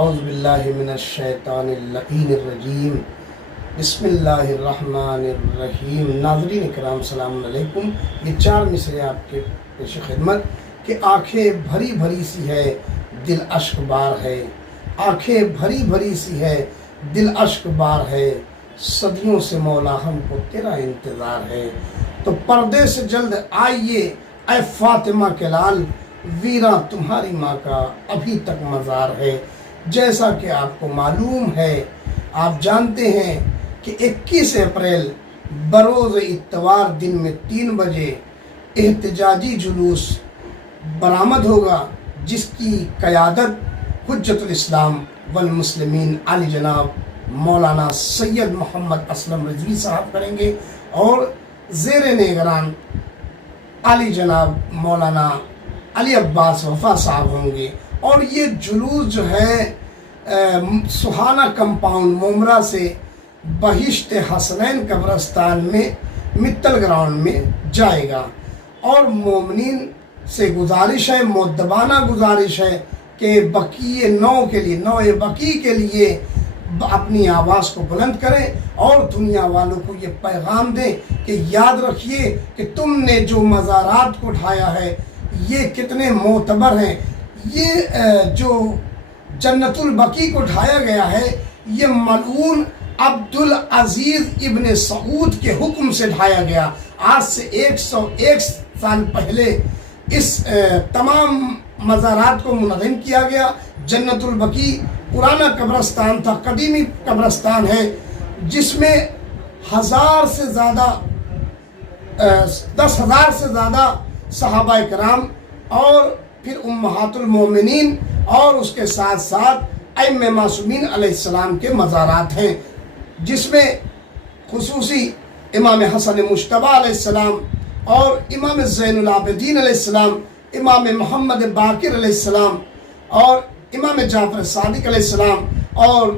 اعوذ باللہ من الشیطان اللعین الرجیم بسم اللہ الرحمن الرحیم۔ ناظرین کرام سلام علیکم۔ یہ 4 مصرے آپ کے پیش خدمت کہ آنکھیں بھری بھری سی ہے دل اشک بار ہے، آنکھیں بھری بھری سی ہے دل اشک بار ہے، صدیوں سے مولا ہم کو تیرا انتظار ہے۔ تو پردے سے جلد آئیے اے فاطمہ کے لال، ویراں تمہاری ماں کا ابھی تک مزار ہے۔ جیسا کہ آپ کو معلوم ہے، آپ جانتے ہیں کہ 21 اپریل بروز اتوار دن میں 3 بجے احتجاجی جلوس برآمد ہوگا، جس کی قیادت حجت الاسلام والمسلمین علی جناب مولانا سید محمد اسلم رضوی صاحب کریں گے، اور زیر نگران علی جناب مولانا علی عباس وفا صاحب ہوں گے۔ اور یہ جلوس جو ہے سہانا کمپاؤنڈ مومرا سے بہشت حسنین قبرستان میں متل گراؤنڈ میں جائے گا، اور مومنین سے گزارش ہے، مؤدبانہ گزارش ہے کہ بقیہ نو کے لیے، نو بقی کے لیے اپنی آواز کو بلند کریں اور دنیا والوں کو یہ پیغام دیں کہ یاد رکھیے کہ تم نے جو مزارات کو ڈھایا ہے یہ کتنے معتبر ہیں۔ یہ جو جنت البقیع کو ڈھایا گیا ہے یہ ملعون عبدالعزیز ابن سعود کے حکم سے ڈھایا گیا۔ آج سے 101 سال پہلے اس تمام مزارات کو منہدم کیا گیا۔ جنت البقیع پرانا قبرستان تھا، قدیمی قبرستان ہے، جس میں 1000 سے زیادہ 10,000 سے زیادہ صحابہ کرام اور پھر امہات المومنین اور اس کے ساتھ ساتھ ائمہ معصومین علیہ السلام کے مزارات ہیں، جس میں خصوصی امام حسن مجتبیٰ علیہ السلام اور امام زین العابدین علیہ السلام، امام محمد باقر علیہ السلام اور امام جعفر صادق علیہ السلام، اور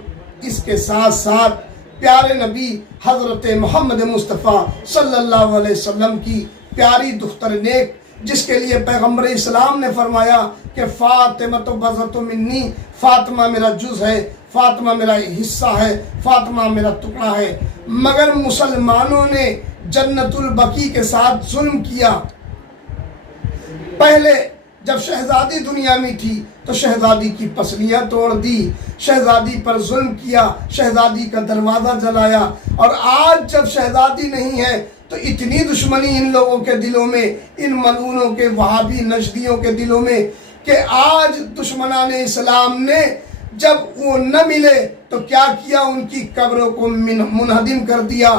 اس کے ساتھ ساتھ پیارے نبی حضرت محمد مصطفیٰ صلی اللہ علیہ وسلم کی پیاری دختر نیک، جس کے لیے پیغمبر اسلام نے فرمایا کہ فاطمہ تو بضعۃ منی، فاطمہ میرا جز ہے، فاطمہ میرا حصہ ہے، فاطمہ میرا ٹکڑا ہے۔ مگر مسلمانوں نے جنت البقیع کے ساتھ ظلم کیا۔ پہلے جب شہزادی دنیا میں تھی تو شہزادی کی پسلیاں توڑ دی، شہزادی پر ظلم کیا، شہزادی کا دروازہ جلایا، اور آج جب شہزادی نہیں ہے تو اتنی دشمنی ان لوگوں کے دلوں میں، ان ملعونوں کے وہابی نجدیوں کے دلوں میں، کہ آج دشمنان اسلام نے جب وہ نہ ملے تو کیا کیا، ان کی قبروں کو منہدم کر دیا،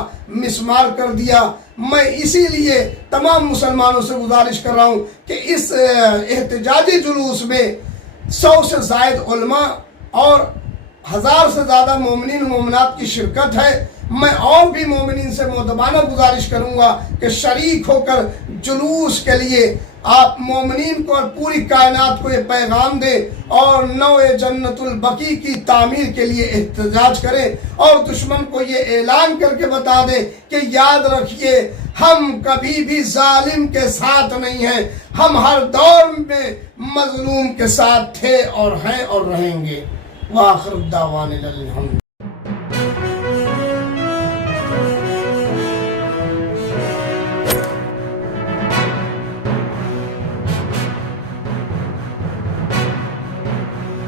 مسمار کر دیا۔ میں اسی لیے تمام مسلمانوں سے گزارش کر رہا ہوں کہ اس احتجاجی جلوس میں 100 سے زائد علماء اور 1000 سے زیادہ مومنین و مومنات کی شرکت ہے۔ میں اور بھی مومنین سے مؤدبانہ گزارش کروں گا کہ شریک ہو کر جلوس کے لیے آپ مومنین کو اور پوری کائنات کو یہ پیغام دیں، اور نو جنت البقیع کی تعمیر کے لیے احتجاج کریں، اور دشمن کو یہ اعلان کر کے بتا دیں کہ یاد رکھیے ہم کبھی بھی ظالم کے ساتھ نہیں ہیں، ہم ہر دور میں مظلوم کے ساتھ تھے اور ہیں اور رہیں گے۔ وآخر الدعوانا الحمد